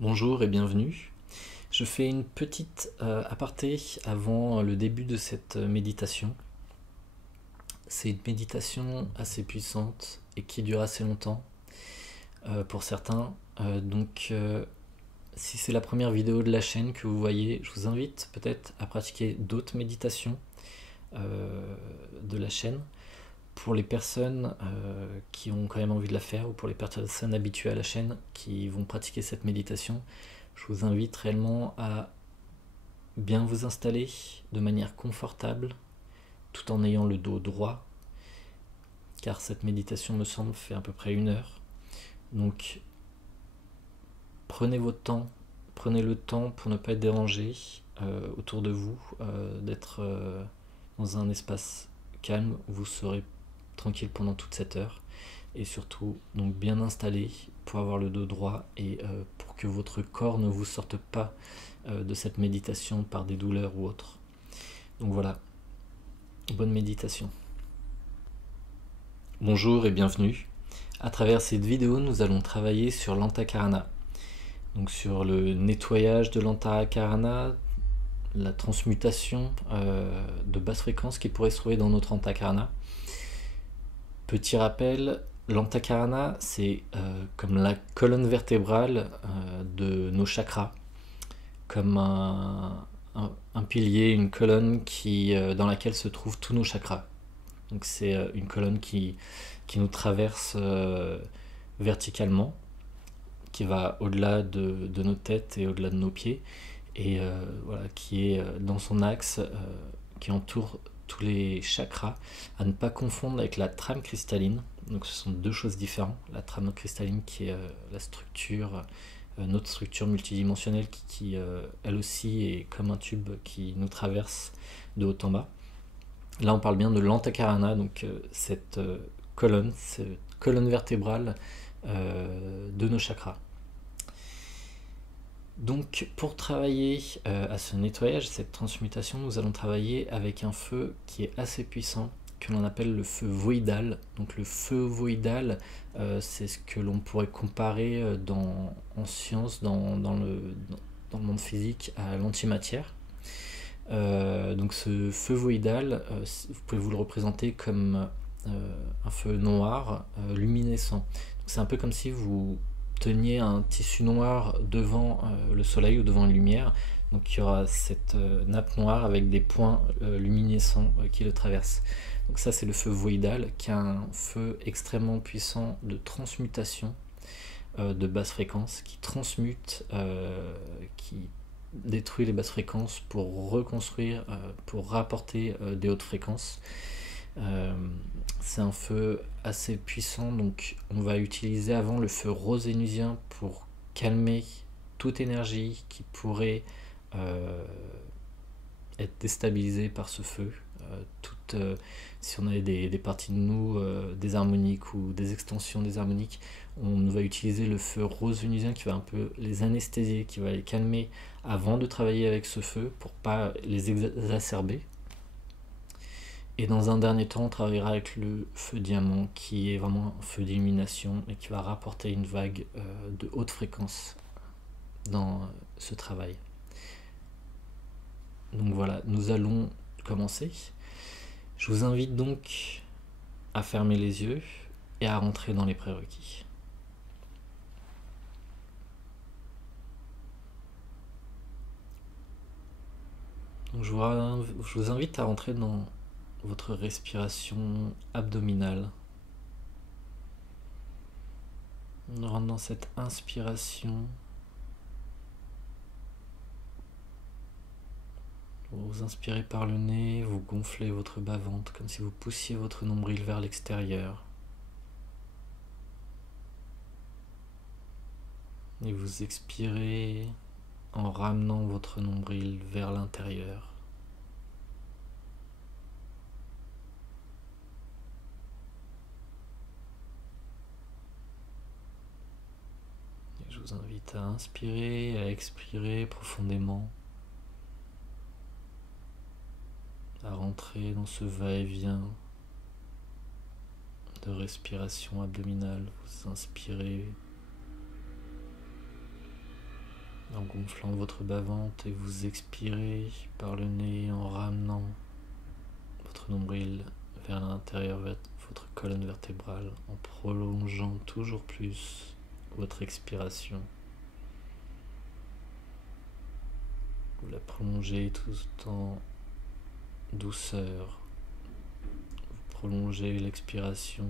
Bonjour et bienvenue. Je fais une petite aparté avant le début de cette méditation. C'est une méditation assez puissante et qui dure assez longtemps pour certains. Si c'est la première vidéo de la chaîne que vous voyez, je vous invite peut-être à pratiquer d'autres méditations de la chaîne. Pour les personnes qui ont quand même envie de la faire, ou pour les personnes habituées à la chaîne qui vont pratiquer cette méditation, je vous invite réellement à bien vous installer de manière confortable, tout en ayant le dos droit, car cette méditation me semble fait à peu près 1 heure. Donc prenez votre temps, prenez le temps pour ne pas être dérangé autour de vous, d'être dans un espace calme où vous serez tranquille pendant toute cette heure, et surtout donc bien installé pour avoir le dos droit et pour que votre corps ne vous sorte pas de cette méditation par des douleurs ou autres. Donc voilà, bonne méditation. Bonjour et bienvenue. À travers cette vidéo, nous allons travailler sur l'Antakarana, donc sur le nettoyage de l'Antakarana, la transmutation de basse fréquence qui pourrait se trouver dans notre Antakarana. Petit rappel, l'Antakarana, c'est comme la colonne vertébrale de nos chakras, comme un pilier, une colonne dans laquelle se trouvent tous nos chakras. Donc c'est une colonne qui nous traverse verticalement, qui va au-delà de nos têtes et au-delà de nos pieds, et voilà, qui est dans son axe, qui entoure tous les chakras, à ne pas confondre avec la trame cristalline. Donc ce sont deux choses différentes. La trame cristalline qui est la structure, notre structure multidimensionnelle qui elle aussi est comme un tube qui nous traverse de haut en bas. Là on parle bien de l'Antakarana, donc cette colonne vertébrale de nos chakras. Donc pour travailler à ce nettoyage, cette transmutation, nous allons travailler avec un feu qui est assez puissant, que l'on appelle le feu voïdal. Donc le feu voïdal, c'est ce que l'on pourrait comparer en science, dans le monde physique, à l'antimatière. Donc ce feu voïdal, vous pouvez vous le représenter comme un feu noir luminescent. C'est un peu comme si vous teniez un tissu noir devant le soleil ou devant une lumière. Donc il y aura cette nappe noire avec des points luminescents qui le traversent. Donc ça c'est le feu voïdal, qui est un feu extrêmement puissant de transmutation de basse fréquence, qui transmute, qui détruit les basses fréquences pour reconstruire, pour rapporter des hautes fréquences. C'est un feu assez puissant, donc on va utiliser avant le feu rose vénusien pour calmer toute énergie qui pourrait être déstabilisée par ce feu. Si on avait des parties de nous désharmoniques ou des extensions désharmoniques, on va utiliser le feu rose vénusien qui va un peu les anesthésier, qui va les calmer avant de travailler avec ce feu pour pas les exacerber. Et dans un dernier temps, on travaillera avec le feu diamant, qui est vraiment un feu d'illumination et qui va rapporter une vague de haute fréquence dans ce travail. Donc voilà, nous allons commencer. Je vous invite donc à fermer les yeux et à rentrer dans les prérequis. Donc je vous invite à rentrer dans votre respiration abdominale. On rentre dans cette inspiration. Vous inspirez par le nez, vous gonflez votre bas-ventre comme si vous poussiez votre nombril vers l'extérieur. Et vous expirez en ramenant votre nombril vers l'intérieur. Et je vous invite à inspirer, à expirer profondément, à rentrer dans ce va-et-vient de respiration abdominale. Vous inspirez en gonflant votre bas-ventre et vous expirez par le nez en ramenant votre nombril vers l'intérieur de votre colonne vertébrale, en prolongeant toujours plus votre expiration. Vous la prolongez tout en douceur. Vous prolongez l'expiration,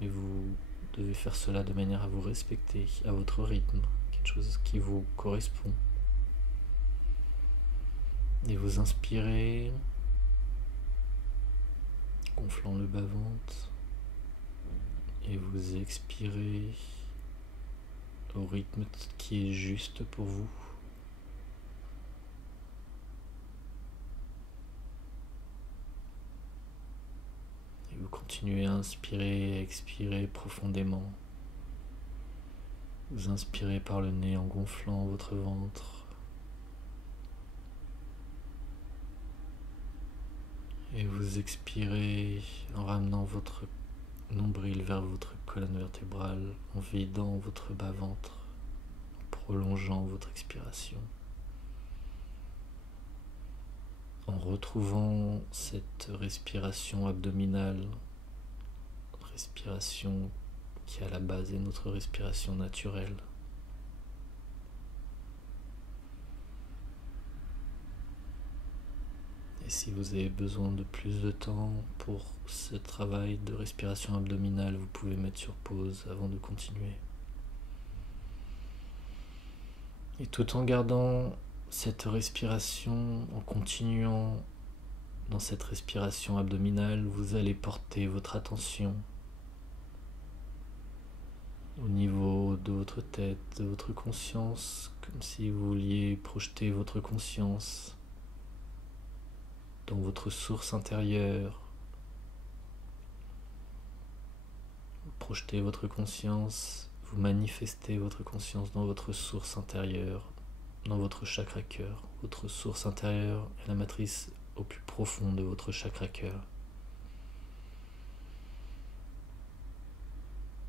mais vous devez faire cela de manière à vous respecter, à votre rythme, quelque chose qui vous correspond. Et vous inspirez, gonflant le bas-ventre, et vous expirez au rythme qui est juste pour vous. Et vous continuez à inspirer et expirer profondément. Vous inspirez par le nez en gonflant votre ventre. Et vous expirez en ramenant votre nombril vers votre colonne vertébrale, en vidant votre bas-ventre, en prolongeant votre expiration. En retrouvant cette respiration abdominale, respiration qui à la base est notre respiration naturelle. Et si vous avez besoin de plus de temps pour ce travail de respiration abdominale, vous pouvez mettre sur pause avant de continuer. Et tout en gardant cette respiration, en continuant dans cette respiration abdominale, vous allez porter votre attention au niveau de votre tête, de votre conscience, comme si vous vouliez projeter votre conscience dans votre source intérieure. Vous projetez votre conscience, vous manifestez votre conscience dans votre source intérieure, dans votre chakra cœur. Votre source intérieure est la matrice au plus profond de votre chakra cœur.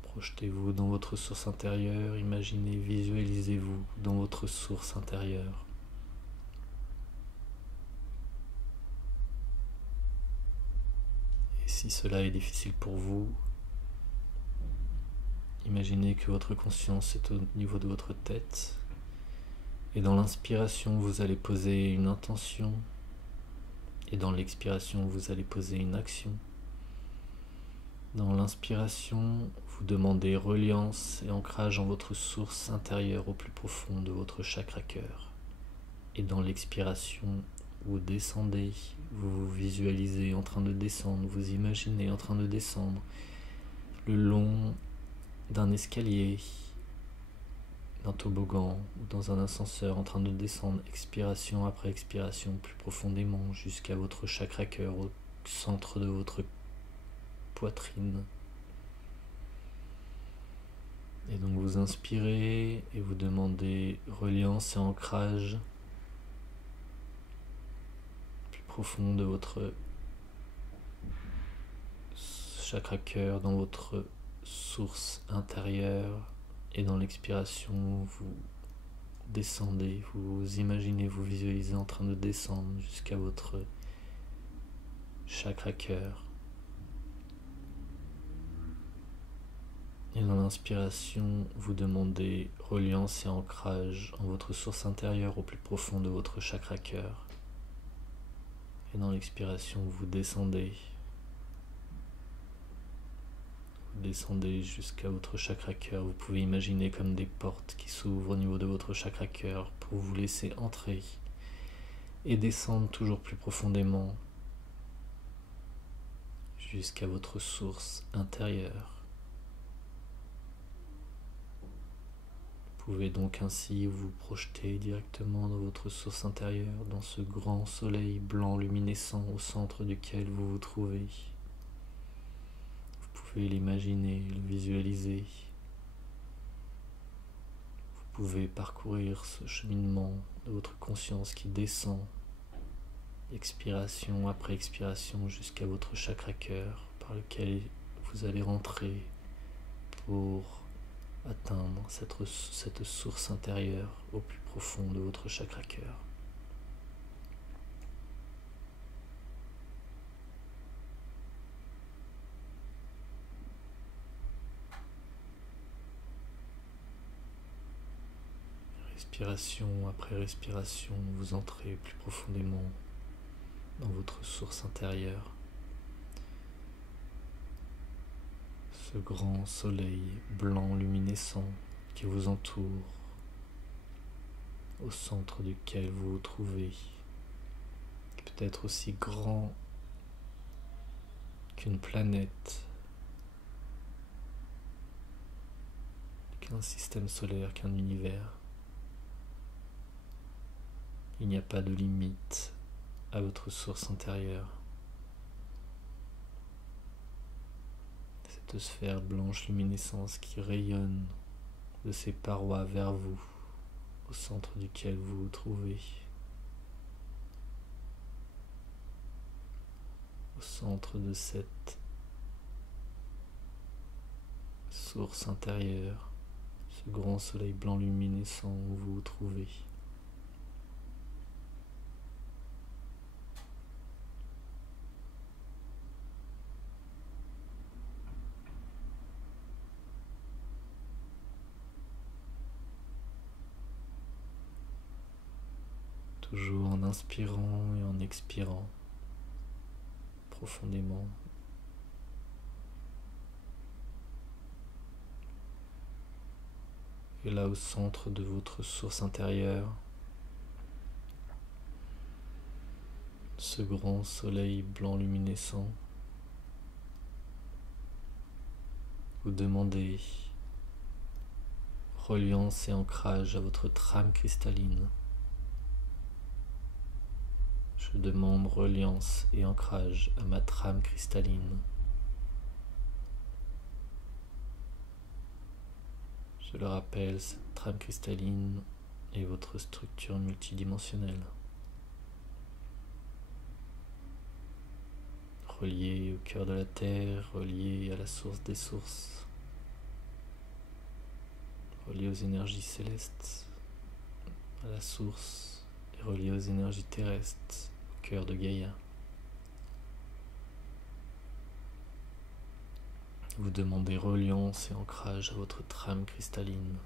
Projetez-vous dans votre source intérieure, imaginez, visualisez-vous dans votre source intérieure. Et si cela est difficile pour vous, imaginez que votre conscience est au niveau de votre tête. Et dans l'inspiration, vous allez poser une intention. Et dans l'expiration, vous allez poser une action. Dans l'inspiration, vous demandez reliance et ancrage en votre source intérieure au plus profond de votre chakra cœur. Et dans l'expiration, vous descendez, vous vous visualisez en train de descendre, vous imaginez en train de descendre le long d'un escalier, d'un toboggan ou dans un ascenseur, en train de descendre expiration après expiration plus profondément jusqu'à votre chakra cœur au centre de votre poitrine. Et donc vous inspirez et vous demandez reliance et ancrage plus profond de votre chakra cœur dans votre source intérieure. Et dans l'expiration, vous descendez, vous imaginez, vous visualisez en train de descendre jusqu'à votre chakra cœur. Et dans l'inspiration, vous demandez reliance et ancrage en votre source intérieure au plus profond de votre chakra cœur. Et dans l'expiration, vous descendez. Vous descendez jusqu'à votre chakra cœur. Vous pouvez imaginer comme des portes qui s'ouvrent au niveau de votre chakra cœur pour vous laisser entrer et descendre toujours plus profondément jusqu'à votre source intérieure. Vous pouvez donc ainsi vous projeter directement dans votre source intérieure, dans ce grand soleil blanc luminescent au centre duquel vous vous trouvez. Vous pouvez l'imaginer, le visualiser. Vous pouvez parcourir ce cheminement de votre conscience qui descend, expiration après expiration, jusqu'à votre chakra cœur, par lequel vous allez rentrer pour atteindre cette source intérieure au plus profond de votre chakra cœur. Respiration après respiration, vous entrez plus profondément dans votre source intérieure. Ce grand soleil blanc luminescent qui vous entoure, au centre duquel vous vous trouvez, qui peut être aussi grand qu'une planète, qu'un système solaire, qu'un univers. Il n'y a pas de limite à votre source intérieure. Cette sphère blanche luminescence qui rayonne de ses parois vers vous, au centre duquel vous vous trouvez. Au centre de cette source intérieure, ce grand soleil blanc luminescent où vous vous trouvez. Toujours en inspirant et en expirant profondément. Et là, au centre de votre source intérieure, ce grand soleil blanc luminescent, vous demandez reliance et ancrage à votre trame cristalline. Je demande reliance et ancrage à ma trame cristalline. Je le rappelle, cette trame cristalline est votre structure multidimensionnelle, reliée au cœur de la Terre, reliée à la source des sources, reliée aux énergies célestes, à la source, et reliée aux énergies terrestres, au cœur de Gaïa. Vous demandez reliance et ancrage à votre trame cristalline.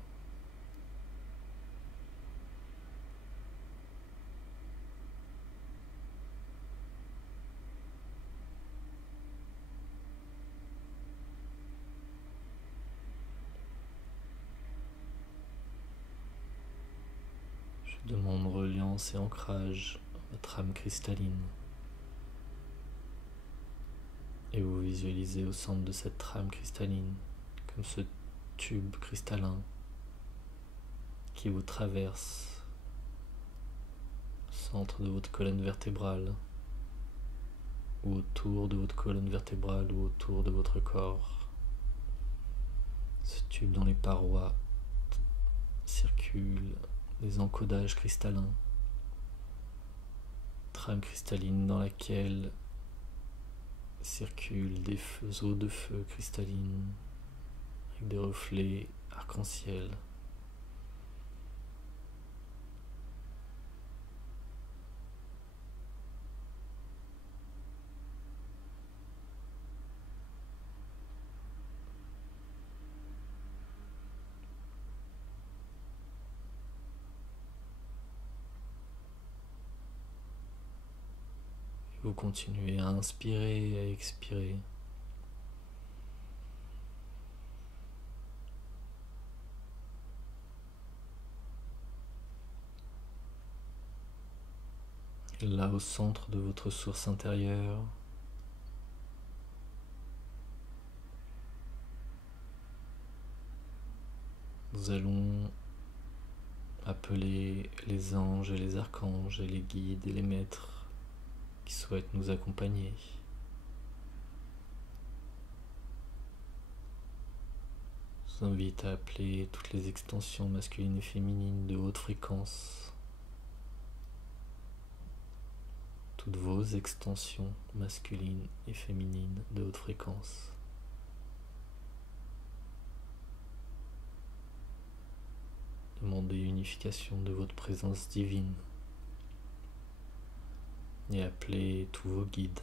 Je demande reliance et ancrage à ma trame cristalline. Et vous visualisez au centre de cette trame cristalline comme ce tube cristallin qui vous traverse au centre de votre colonne vertébrale ou autour de votre colonne vertébrale ou autour de votre corps. Ce tube dont les parois circulent des encodages cristallins, trame cristalline dans laquelle circulent des eaux de feu cristallines avec des reflets arc-en-ciel. Vous continuez à inspirer et à expirer. Et là, au centre de votre source intérieure, nous allons appeler les anges et les archanges et les guides et les maîtres qui souhaitent nous accompagner. Je vous invite à appeler toutes les extensions masculines et féminines de haute fréquence, toutes vos extensions masculines et féminines de haute fréquence. Demandez unification de votre présence divine et appelez tous vos guides.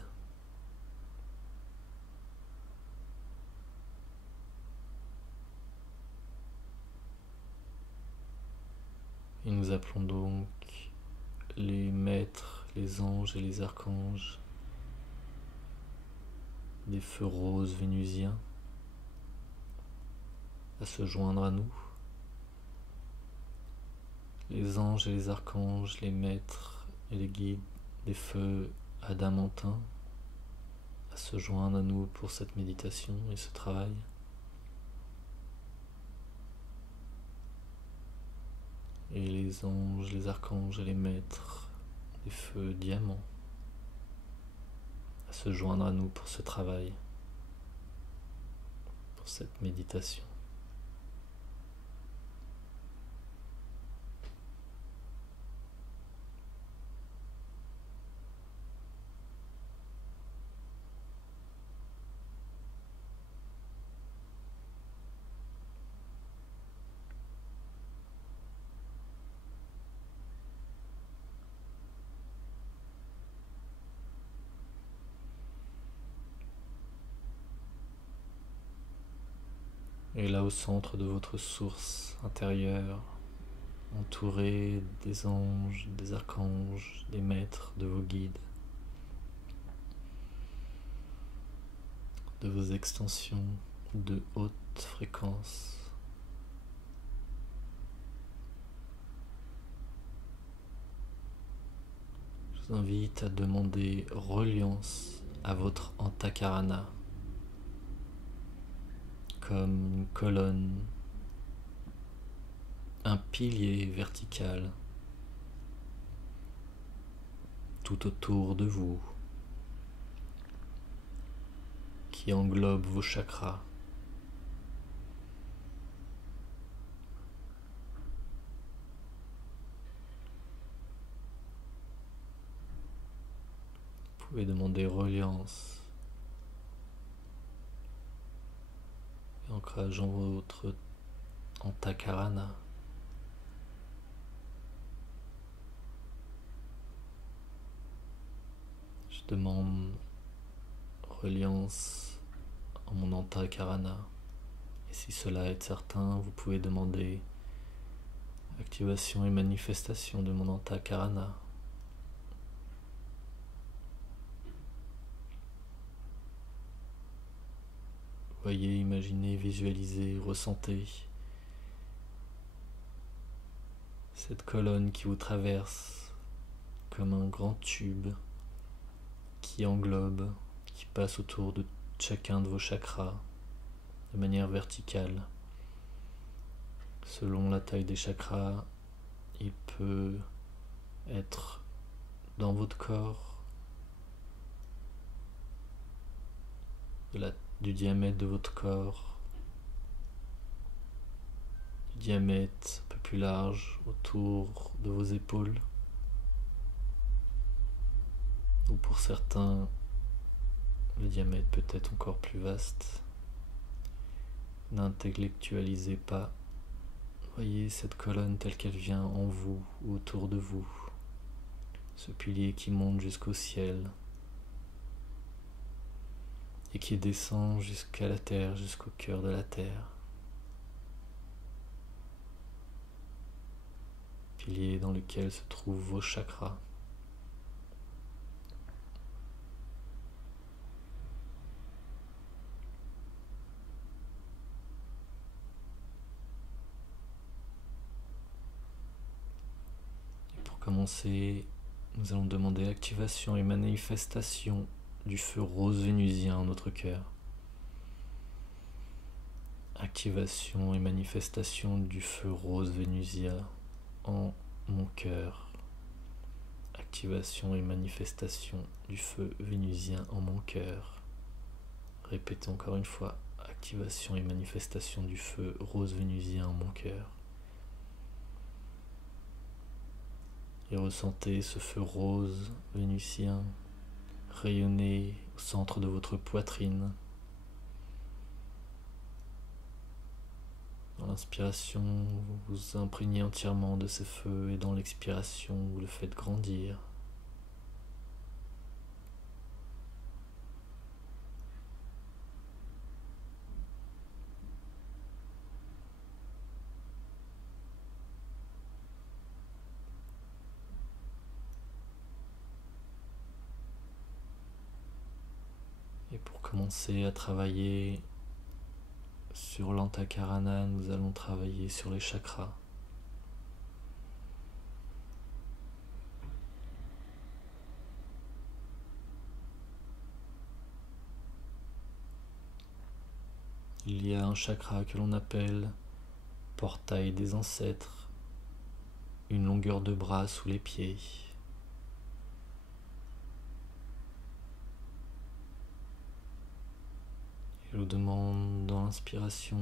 Et nous appelons donc les maîtres, les anges et les archanges des feux roses vénusiens à se joindre à nous. Les anges et les archanges, les maîtres et les guides des feux adamantins à se joindre à nous pour cette méditation et ce travail. Et les anges, les archanges et les maîtres des feux diamants à se joindre à nous pour ce travail, pour cette méditation. Et là au centre de votre source intérieure, entouré des anges, des archanges, des maîtres, de vos guides, de vos extensions de haute fréquence. Je vous invite à demander reliance à votre Antakarana, comme une colonne, un pilier vertical tout autour de vous, qui englobe vos chakras. Vous pouvez demander reliance et ancrage en votre Antakarana. Je demande reliance en mon Antakarana. Et si cela est certain, vous pouvez demander activation et manifestation de mon Antakarana. Voyez, imaginez, visualisez, ressentez cette colonne qui vous traverse comme un grand tube qui englobe, qui passe autour de chacun de vos chakras de manière verticale. Selon la taille des chakras, il peut être dans votre corps, du diamètre de votre corps, du diamètre un peu plus large autour de vos épaules, ou pour certains, le diamètre peut être encore plus vaste. N'intellectualisez pas. Voyez cette colonne telle qu'elle vient en vous ou autour de vous, ce pilier qui monte jusqu'au ciel et qui descend jusqu'à la terre, jusqu'au cœur de la terre. Pilier dans lequel se trouvent vos chakras. Et pour commencer, nous allons demander activation et manifestation du feu rose vénusien en notre cœur. Activation et manifestation du feu rose vénusien en mon cœur. Activation et manifestation du feu vénusien en mon cœur. Répétez encore une fois. Activation et manifestation du feu rose vénusien en mon cœur. Et ressentez ce feu rose vénusien rayonner au centre de votre poitrine, Dans l'inspiration, vous vous imprégnez entièrement de ce feu et dans l'expiration, vous le faites grandir. Et pour commencer à travailler sur l'Antakarana, nous allons travailler sur les chakras. Il y a un chakra que l'on appelle portail des ancêtres, une longueur de bras sous les pieds. Je vous demande dans l'inspiration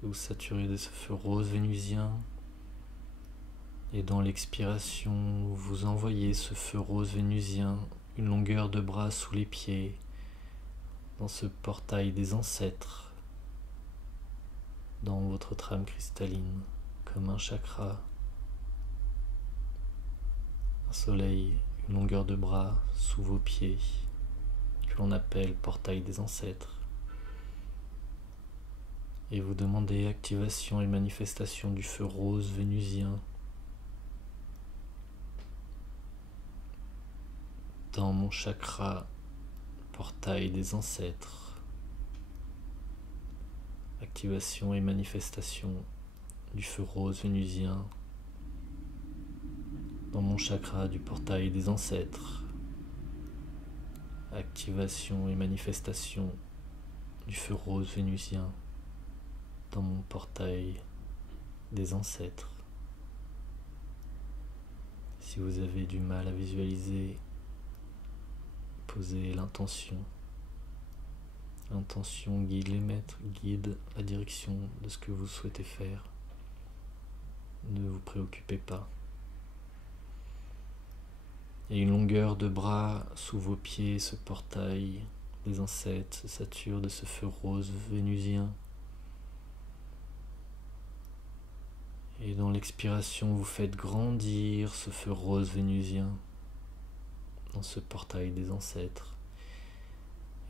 de vous saturer de ce feu rose vénusien et dans l'expiration vous envoyez ce feu rose vénusien une longueur de bras sous les pieds dans ce portail des ancêtres, dans votre trame cristalline comme un chakra, un soleil, une longueur de bras sous vos pieds que l'on appelle portail des ancêtres. Et vous demandez activation et manifestation du feu rose vénusien dans mon chakra portail des ancêtres. Activation et manifestation du feu rose vénusien dans mon chakra du portail des ancêtres. Activation et manifestation du feu rose vénusien dans mon portail des ancêtres. Si vous avez du mal à visualiser, posez l'intention. L'intention guide les maîtres, guide la direction de ce que vous souhaitez faire. Ne vous préoccupez pas. Et une longueur de bras sous vos pieds, ce portail des ancêtres se sature de ce feu rose vénusien. Et dans l'expiration, vous faites grandir ce feu rose vénusien dans ce portail des ancêtres.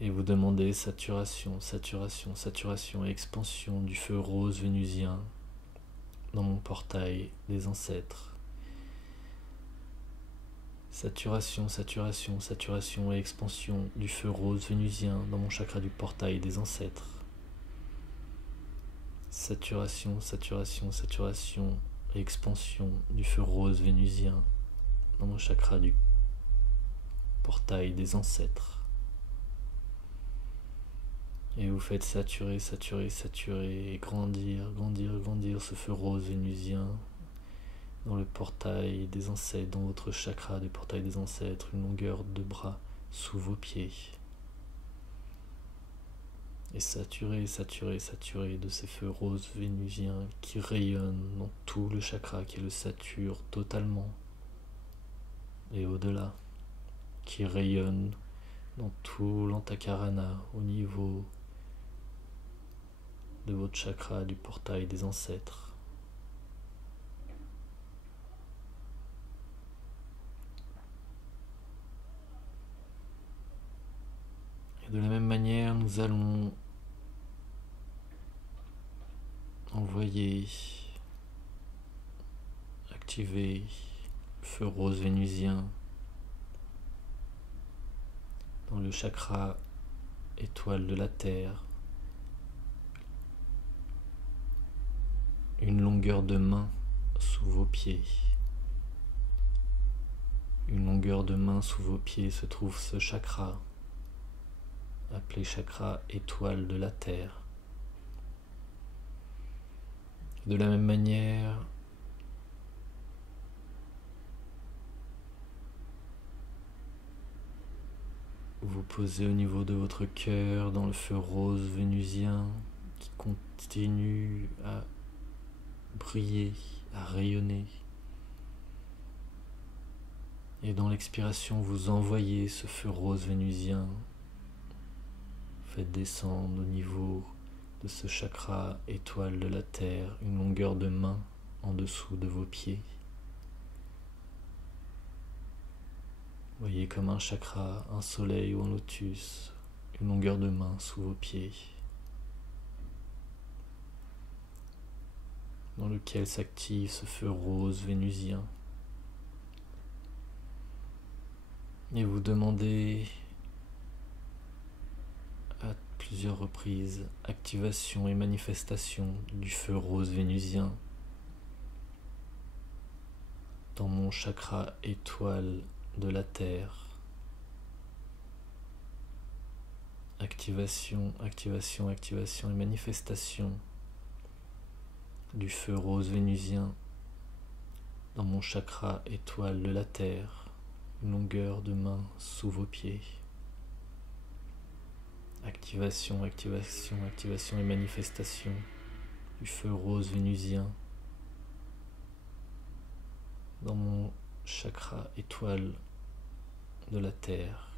Et vous demandez saturation, saturation, saturation et expansion du feu rose vénusien dans mon portail des ancêtres. Saturation, saturation, saturation et expansion du feu rose vénusien dans mon chakra du portail des ancêtres. Saturation, saturation, saturation et expansion du feu rose vénusien dans mon chakra du portail des ancêtres. Et vous faites saturer, saturer, saturer et grandir, grandir, grandir ce feu rose vénusien dans le portail des ancêtres, dans votre chakra du portail des ancêtres, une longueur de bras sous vos pieds. Et saturer, saturer, saturer de ces feux roses vénusiens qui rayonnent dans tout le chakra, qui le sature totalement et au-delà, qui rayonnent dans tout l'Antakarana au niveau de votre chakra du portail des ancêtres. Et de la même manière, nous allons envoyer, activer le feu rose vénusien dans le chakra étoile de la Terre, une longueur de main sous vos pieds. Une longueur de main sous vos pieds se trouve ce chakra, appelé chakra étoile de la Terre. De la même manière, vous posez au niveau de votre cœur dans le feu rose vénusien qui continue à briller, à rayonner. Et dans l'expiration, vous envoyez ce feu rose vénusien Faites descendre au niveau de ce chakra étoile de la terre une longueur de main en dessous de vos pieds. Voyez comme un chakra, un soleil ou un lotus, une longueur de main sous vos pieds, dans lequel s'active ce feu rose vénusien. Et vous demandez à plusieurs reprises activation et manifestation du feu rose vénusien dans mon chakra étoile de la terre. Activation, activation, activation et manifestation du feu rose vénusien dans mon chakra étoile de la terre, une longueur de main sous vos pieds. Activation, activation, activation et manifestation du feu rose vénusien dans mon chakra étoile de la terre.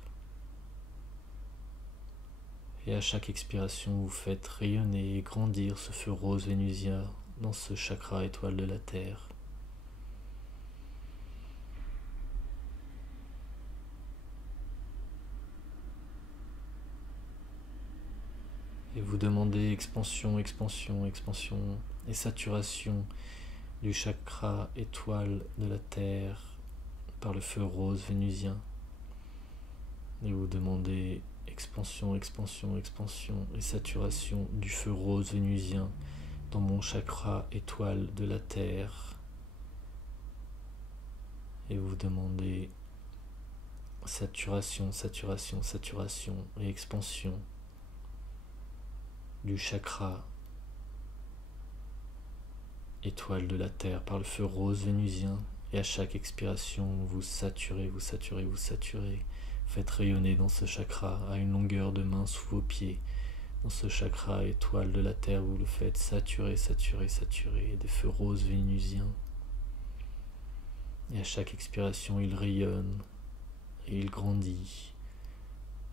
Et à chaque expiration, vous faites rayonner et grandir ce feu rose vénusien dans ce chakra étoile de la terre. Et vous demandez expansion, expansion, expansion et saturation du chakra étoile de la terre par le feu rose vénusien. Et vous demandez expansion, expansion, expansion et saturation du feu rose vénusien dans mon chakra étoile de la terre. Et vous demandez saturation, saturation, saturation et expansion du chakra étoile de la terre par le feu rose vénusien. Et à chaque expiration, vous saturez, vous saturez, vous saturez. Faites rayonner dans ce chakra à une longueur de main sous vos pieds. Dans ce chakra étoile de la terre, vous le faites saturer, saturer, saturer des feux roses vénusiens. Et à chaque expiration, il rayonne et il grandit.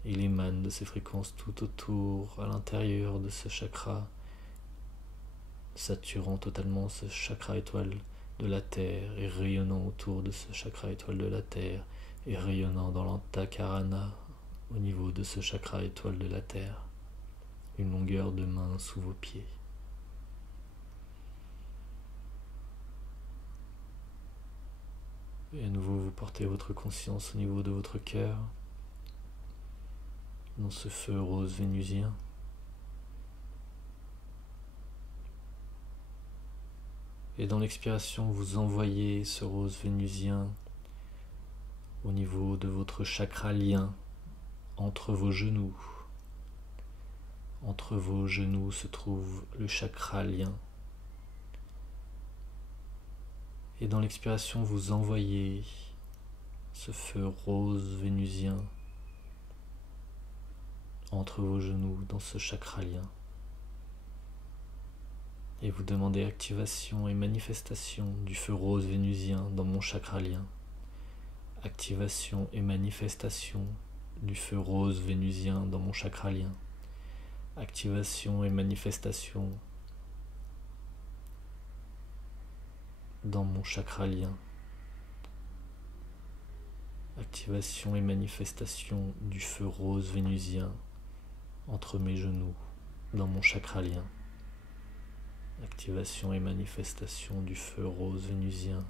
Il émane de ces fréquences tout autour, à l'intérieur de ce chakra, saturant totalement ce chakra étoile de la terre et rayonnant autour de ce chakra étoile de la terre et rayonnant dans l'antakarana au niveau de ce chakra étoile de la terre, une longueur de main sous vos pieds. Et à nouveau, vous portez votre conscience au niveau de votre cœur, dans ce feu rose vénusien. Et dans l'expiration, vous envoyez ce rose vénusien au niveau de votre chakra lien, entre vos genoux. Entre vos genoux se trouve le chakra lien. Et dans l'expiration, vous envoyez ce feu rose vénusien entre vos genoux dans ce chakra lien. Et vous demandez activation et manifestation du feu rose vénusien dans mon chakra lien. Activation et manifestation du feu rose vénusien dans mon chakra lien. Activation et manifestation dans mon chakra lien. Activation et manifestation du feu rose vénusien entre mes genoux dans mon chakra lien. Activation et manifestation du feu rose vénusien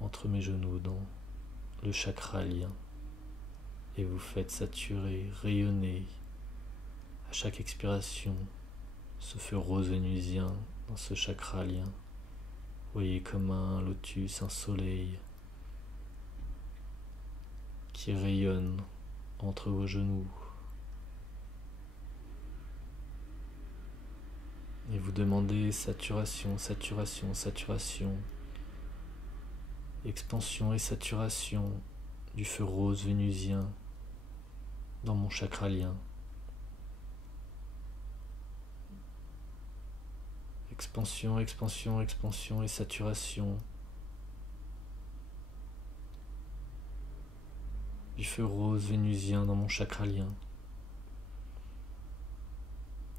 entre mes genoux dans le chakra lien. Et vous faites saturer, rayonner à chaque expiration ce feu rose vénusien dans ce chakra lien. Voyez comme un lotus, un soleil qui rayonne entre vos genoux. Et vous demandez saturation, saturation, saturation, expansion et saturation du feu rose vénusien dans mon chakra lien. Expansion, expansion, expansion et saturation du feu rose vénusien dans mon chakra lien.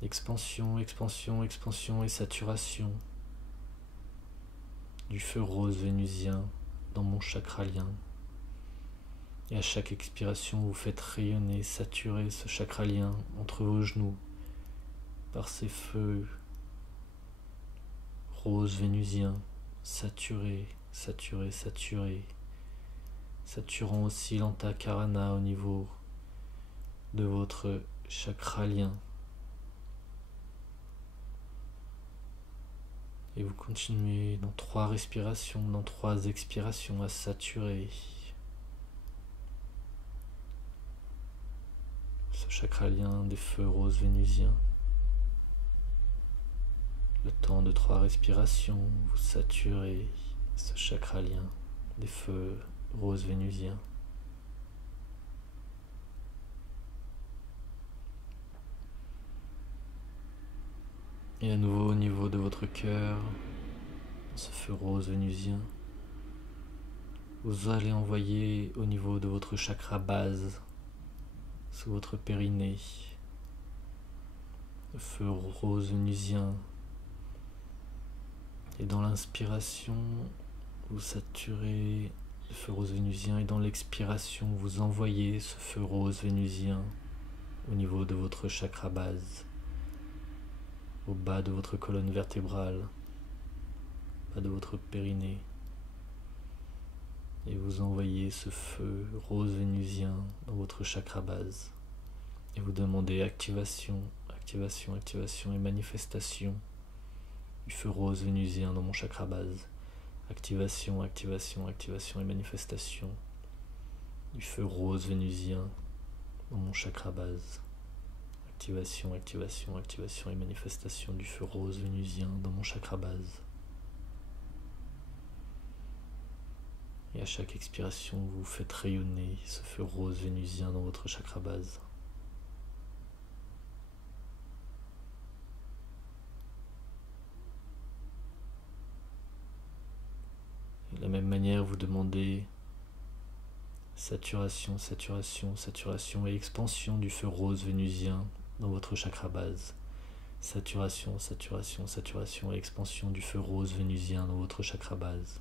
Expansion, expansion, expansion et saturation du feu rose vénusien dans mon chakralien. Et à chaque expiration, vous faites rayonner, saturer ce chakralien entre vos genoux par ces feux rose vénusien, saturé, saturé, saturé, saturant aussi l'antakarana au niveau de votre chakralien. Et vous continuez dans 3 respirations, dans 3 expirations à saturer ce chakralien des feux roses vénusiens. Le temps de 3 respirations, vous saturez ce chakralien des feux roses vénusiens. Et à nouveau au niveau de votre cœur, ce feu rose vénusien, vous allez envoyer au niveau de votre chakra base, sous votre périnée, le feu rose vénusien. Et dans l'inspiration, vous saturez le feu rose vénusien, et dans l'expiration, vous envoyez ce feu rose vénusien au niveau de votre chakra base, au bas de votre colonne vertébrale, au bas de votre périnée. Et vous envoyez ce feu rose vénusien dans votre chakra base. Et vous demandez activation, activation, activation et manifestation du feu rose vénusien dans mon chakra base. Activation, activation, activation et manifestation du feu rose vénusien dans mon chakra base. Activation, activation, activation et manifestation du feu rose vénusien dans mon chakra base. Et à chaque expiration, vous faites rayonner ce feu rose vénusien dans votre chakra base. Et de la même manière, vous demandez saturation, saturation, saturation et expansion du feu rose vénusien dans votre chakra base. Saturation, saturation, saturation et expansion du feu rose vénusien dans votre chakra base.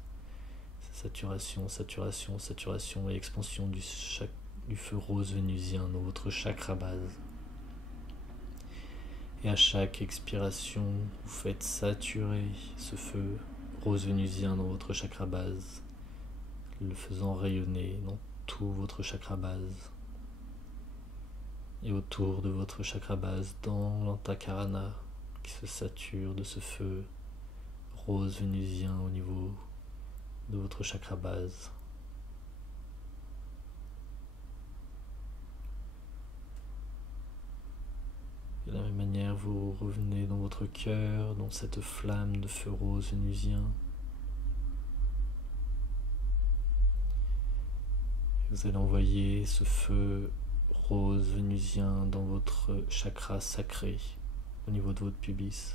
Saturation, saturation, saturation et expansion du feu rose vénusien dans votre chakra base. Et à chaque expiration, vous faites saturer ce feu rose vénusien dans votre chakra base, le faisant rayonner dans tout votre chakra base. Et autour de votre chakra base, dans l'antakarana, qui se sature de ce feu rose vénusien au niveau de votre chakra base. De la même manière, vous revenez dans votre cœur, dans cette flamme de feu rose vénusien. Vous allez envoyer ce feu rose vénusien dans votre chakra sacré, au niveau de votre pubis.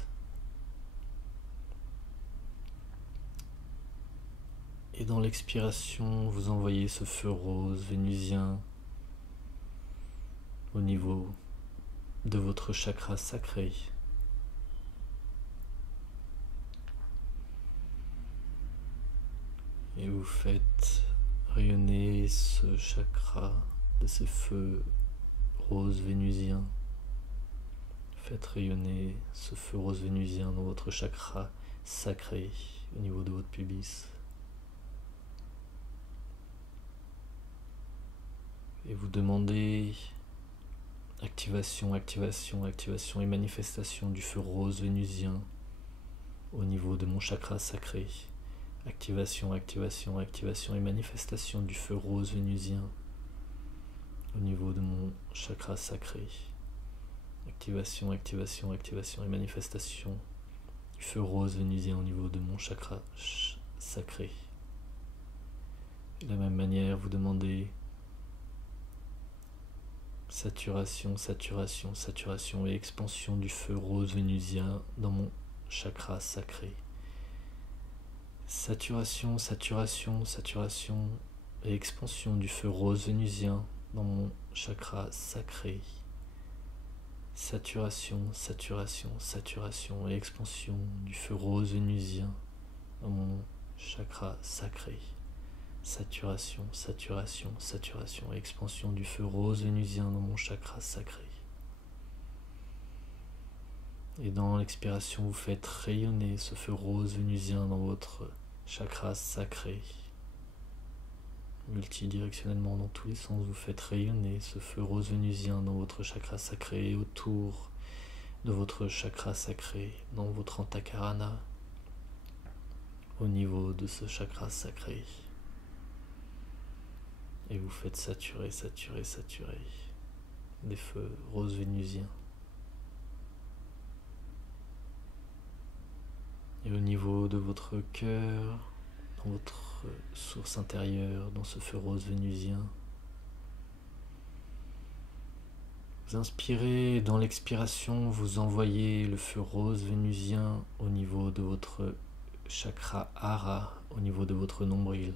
Et dans l'expiration, vous envoyez ce feu rose vénusien au niveau de votre chakra sacré. Et vous faites rayonner ce chakra de ces feux rose vénusien. Faites rayonner ce feu rose vénusien dans votre chakra sacré au niveau de votre pubis. Et vous demandez activation, activation, activation et manifestation du feu rose vénusien au niveau de mon chakra sacré. Activation, activation, activation et manifestation du feu rose vénusien au niveau de mon chakra sacré. Activation, activation, activation et manifestation du feu rose vénusien au niveau de mon chakra sacré. De la même manière, vous demandez saturation, saturation, saturation et expansion du feu rose vénusien dans mon chakra sacré. Saturation, saturation, saturation et expansion du feu rose vénusien dans mon chakra sacré. Saturation, saturation, saturation et expansion du feu rose vénusien dans mon chakra sacré. Saturation, saturation, saturation et expansion du feu rose vénusien dans mon chakra sacré. Et dans l'expiration, vous faites rayonner ce feu rose vénusien dans votre chakra sacré. Multidirectionnellement dans tous les sens, vous faites rayonner ce feu rose vénusien dans votre chakra sacré et autour de votre chakra sacré, dans votre Antakarana, au niveau de ce chakra sacré. Et vous faites saturer, saturer, saturer des feux roses vénusiens. Et au niveau de votre cœur, dans votre source intérieure, dans ce feu rose vénusien, vous inspirez et dans l'expiration, vous envoyez le feu rose vénusien au niveau de votre chakra Hara, au niveau de votre nombril.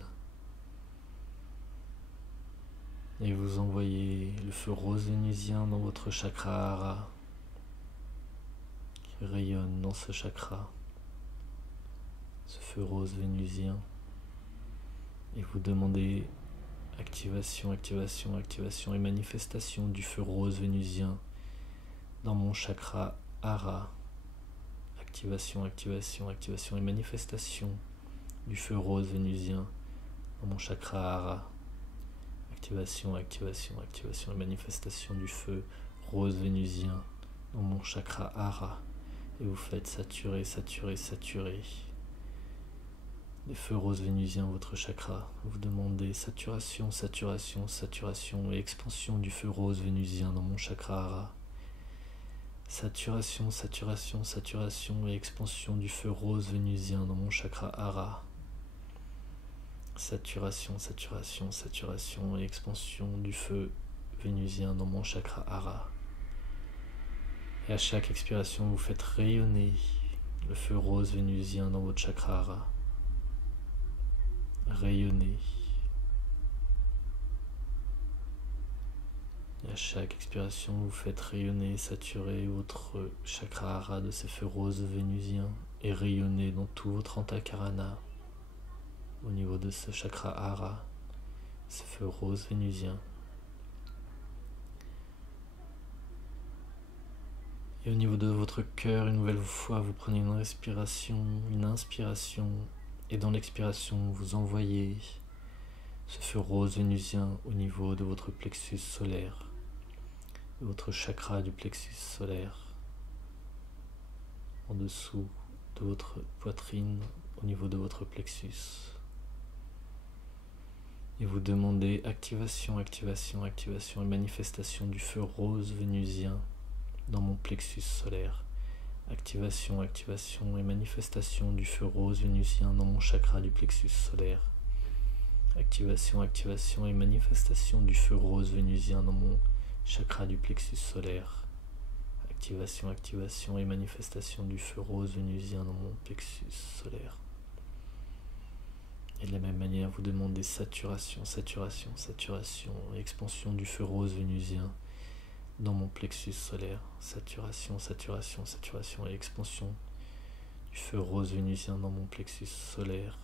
Et vous envoyez le feu rose vénusien dans votre chakra Hara, qui rayonne dans ce chakra, ce feu rose vénusien. Et vous demandez activation, activation, activation et manifestation du feu rose vénusien dans mon chakra Hara. Activation, activation, activation et manifestation du feu rose vénusien dans mon chakra Hara. Activation, activation, activation et manifestation du feu rose vénusien dans mon chakra Hara. Et vous faites saturer, saturer, saturer des feux roses vénusiens votre chakra. Vous demandez saturation, saturation, saturation et expansion du feu rose vénusien dans mon chakra Hara. Saturation, saturation, saturation et expansion du feu rose vénusien dans mon chakra Hara. Saturation, saturation, saturation et expansion du feu vénusien dans mon chakra Hara. Et à chaque expiration, vous faites rayonner le feu rose vénusien dans votre chakra Hara. Rayonner. Et à chaque expiration, vous faites rayonner, saturer votre chakra Hara de ces feux roses vénusiens et rayonner dans tout votre Antakarana au niveau de ce chakra Hara, ces feux roses vénusiens. Et au niveau de votre cœur, une nouvelle fois, vous prenez une respiration, une inspiration, et dans l'expiration, vous envoyez ce feu rose vénusien au niveau de votre plexus solaire, de votre chakra du plexus solaire, en dessous de votre poitrine, au niveau de votre plexus. Et vous demandez activation, activation, activation et manifestation du feu rose vénusien dans mon plexus solaire. Activation, activation et manifestation du feu rose vénusien dans mon chakra du plexus solaire. Activation, activation et manifestation du feu rose vénusien dans mon chakra du plexus solaire. Activation, activation et manifestation du feu rose vénusien dans mon plexus solaire. Et de la même manière, vous demandez saturation, saturation, saturation et expansion du feu rose vénusien dans mon plexus solaire. Saturation, saturation, saturation et expansion du feu rose vénusien dans mon plexus solaire.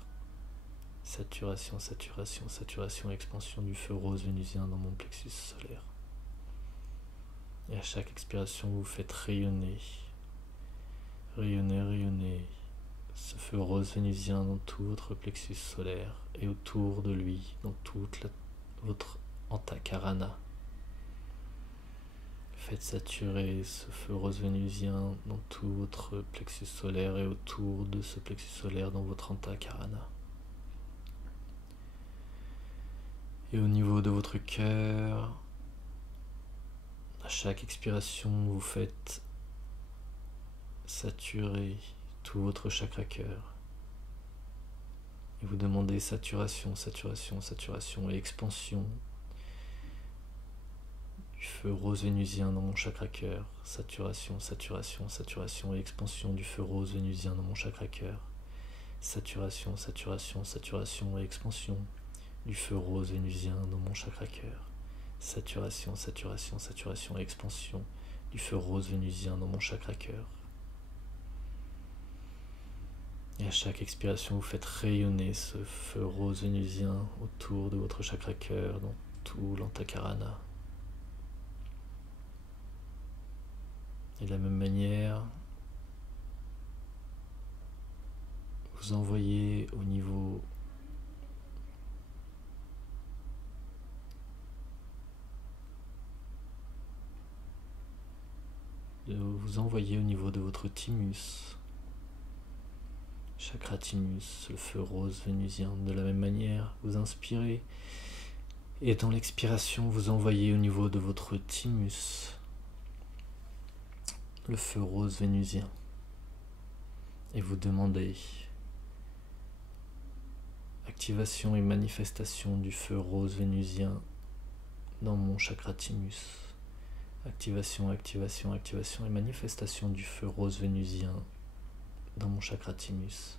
Saturation, saturation, saturation et expansion du feu rose vénusien dans mon plexus solaire. Et à chaque expiration, vous faites rayonner, rayonner, rayonner ce feu rose vénusien dans tout votre plexus solaire et autour de lui, dans toute votre Antakarana. Faites saturer ce feu rose vénusien dans tout votre plexus solaire et autour de ce plexus solaire dans votre Antakarana. Et au niveau de votre cœur, à chaque expiration, vous faites saturer tout votre chakra cœur. Et vous demandez saturation, saturation, saturation et expansion du feu rose vénusien dans mon chakra cœur. Saturation, saturation, saturation et expansion du feu rose vénusien dans mon chakra cœur. Saturation, saturation, saturation et expansion du feu rose vénusien dans mon chakra cœur. Saturation, saturation, saturation et expansion du feu rose vénusien dans mon chakra cœur. Et à chaque expiration, vous faites rayonner ce feu rose vénusien autour de votre chakra cœur, dans tout l'antakarana. Et de la même manière, vous envoyez au niveau de votre thymus, chakra thymus, le feu rose vénusien. De la même manière, vous inspirez et dans l'expiration, vous envoyez au niveau de votre thymus le feu rose vénusien. Et vous demandez activation et manifestation du feu rose vénusien dans mon chakra thymus. Activation, activation, activation et manifestation du feu rose vénusien dans mon chakra thymus.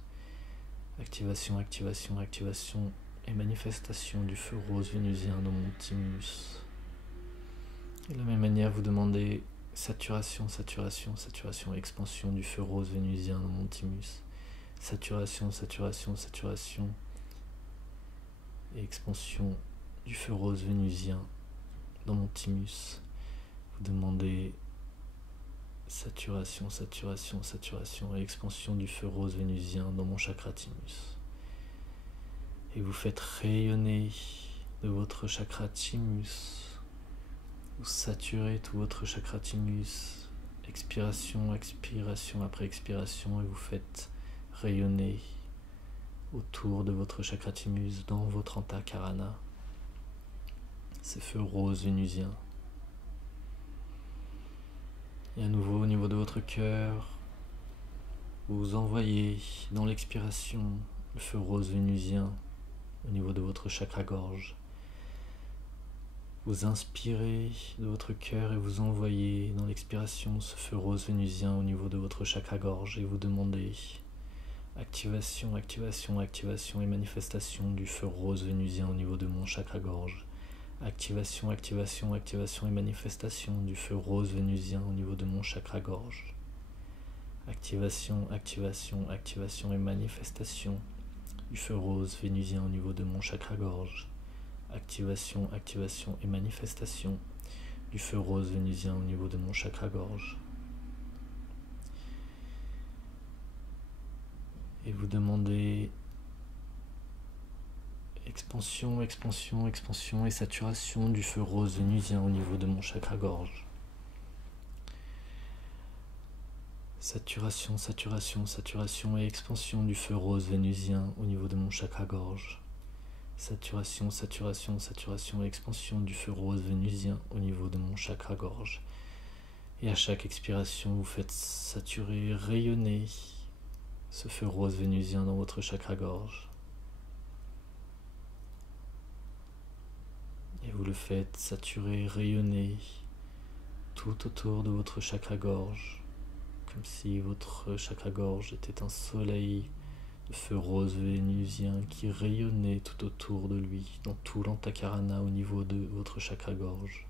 Activation, activation, activation et manifestation du feu rose vénusien dans mon thymus. Et de la même manière, vous demandez saturation, saturation, saturation et expansion du feu rose vénusien dans mon thymus. Saturation, saturation, saturation et expansion du feu rose vénusien dans mon thymus. Vous demandez saturation, saturation, saturation et expansion du feu rose vénusien dans mon chakra thymus. Et vous faites rayonner de votre chakra thymus. Vous saturez tout votre chakra thymus. Expiration, expiration après expiration, et vous faites rayonner autour de votre chakra thymus, dans votre antakarana, ces feux roses vénusiens. Et à nouveau au niveau de votre cœur, vous envoyez dans l'expiration le feu rose vénusien au niveau de votre chakra-gorge. Vous inspirez de votre cœur et vous envoyez dans l'expiration ce feu rose vénusien au niveau de votre chakra-gorge et vous demandez activation, activation, activation et manifestation du feu rose vénusien au niveau de mon chakra-gorge. Activation, activation, activation et manifestation du feu rose vénusien au niveau de mon chakra-gorge. Activation, activation, activation et manifestation du feu rose vénusien au niveau de mon chakra-gorge. Activation, activation et manifestation du feu rose vénusien au niveau de mon chakra-gorge. Et vous demandez expansion, expansion, expansion et saturation du feu rose vénusien au niveau de mon chakra-gorge. Saturation, saturation, saturation et expansion du feu rose vénusien au niveau de mon chakra-gorge. Saturation, saturation, saturation et expansion du feu rose vénusien au niveau de mon chakra-gorge. Et à chaque expiration, vous faites saturer, rayonner ce feu rose vénusien dans votre chakra-gorge. Et vous le faites saturer, rayonner tout autour de votre chakra-gorge, comme si votre chakra-gorge était un soleil de feu rose vénusien qui rayonnait tout autour de lui, dans tout l'antakarana au niveau de votre chakra-gorge.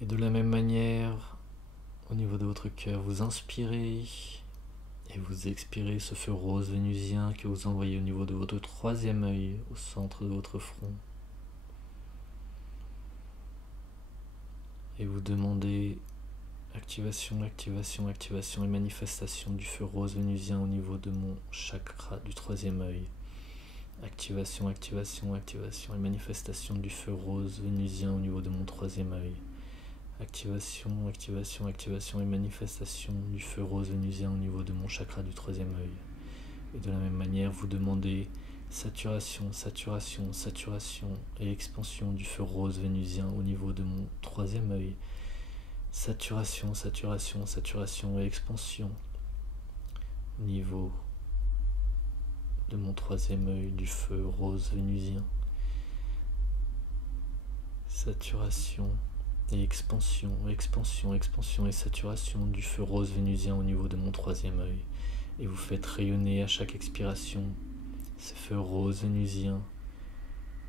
Et de la même manière, au niveau de votre cœur, vous inspirez et vous expirez ce feu rose vénusien que vous envoyez au niveau de votre troisième œil, au centre de votre front. Et vous demandez activation, activation, activation et manifestation du feu rose vénusien au niveau de mon chakra du troisième œil. Activation, activation, activation et manifestation du feu rose vénusien au niveau de mon troisième œil. Activation, activation, activation et manifestation du feu rose vénusien au niveau de mon chakra du troisième œil. Et de la même manière, vous demandez saturation, saturation, saturation et expansion du feu rose vénusien au niveau de mon troisième œil. Saturation, saturation, saturation et expansion au niveau de mon troisième œil du feu rose vénusien. Saturation et expansion, expansion, expansion et saturation du feu rose vénusien au niveau de mon troisième œil. Et vous faites rayonner à chaque expiration ces feux roses vénusiens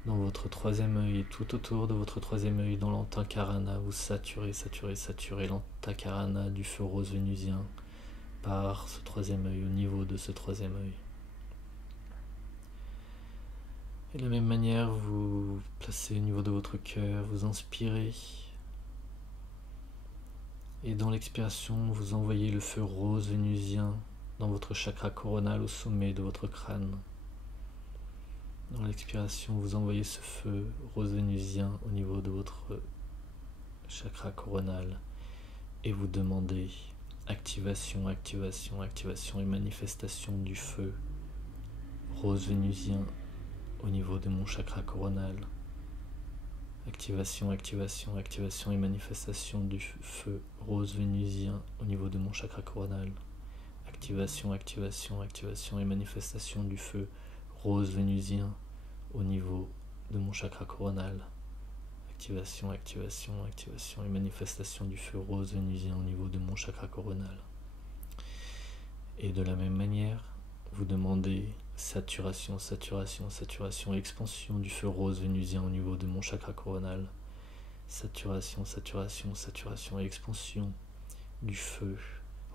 dans votre troisième œil et tout autour de votre troisième œil dans l'antakarana. Vous saturez l'antakarana du feu rose vénusien par ce troisième œil, au niveau de ce troisième œil. Et de la même manière, vous placez au niveau de votre cœur, vous inspirez. Et dans l'expiration, vous envoyez le feu rose vénusien dans votre chakra coronal au sommet de votre crâne. Dans l'expiration, vous envoyez ce feu rose vénusien au niveau de votre chakra coronal et vous demandez activation, activation, activation et manifestation du feu rose vénusien au niveau de mon chakra coronal. Activation, activation, activation et manifestation du feu rose vénusien au niveau de mon chakra coronal. Activation, activation, activation et manifestation du feu rose vénusien au niveau de mon chakra coronal. Activation, activation, activation et manifestation du feu rose vénusien au niveau de mon chakra coronal. Et de la même manière, vous demandez saturation, saturation, saturation et expansion du feu rose vénusien au niveau de mon chakra coronal. Saturation, saturation, saturation et expansion du feu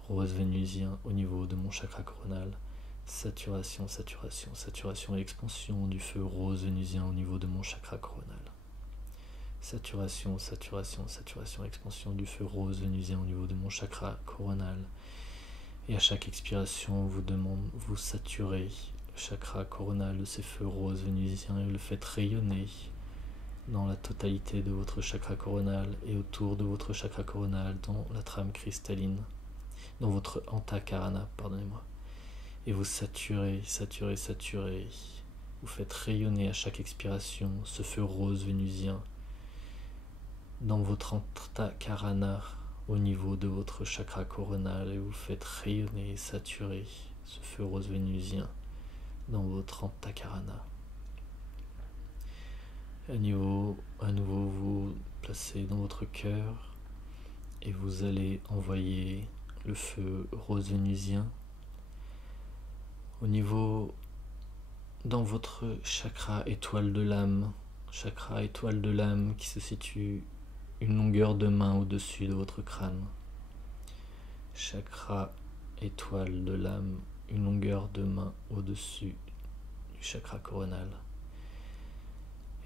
rose vénusien au niveau de mon chakra coronal. Saturation, saturation, saturation et expansion du feu rose vénusien au niveau de mon chakra coronal. Saturation, saturation, saturation, expansion du feu rose vénusien au niveau de mon chakra coronal. Et à chaque expiration, vous saturez le chakra coronal de ces feux roses vénusiens et le faites rayonner dans la totalité de votre chakra coronal et autour de votre chakra coronal dans la trame cristalline, dans votre antakarana, pardonnez-moi. Et vous saturez, saturez, saturez. Vous faites rayonner à chaque expiration ce feu rose vénusien dans votre antakarana au niveau de votre chakra coronal et vous faites rayonner et saturer ce feu rose vénusien dans votre antakarana. À nouveau, vous placez dans votre cœur et vous allez envoyer le feu rose vénusien au niveau dans votre chakra étoile de l'âme qui se situe une longueur de main au-dessus de votre crâne. Chakra étoile de l'âme, une longueur de main au-dessus du chakra coronal.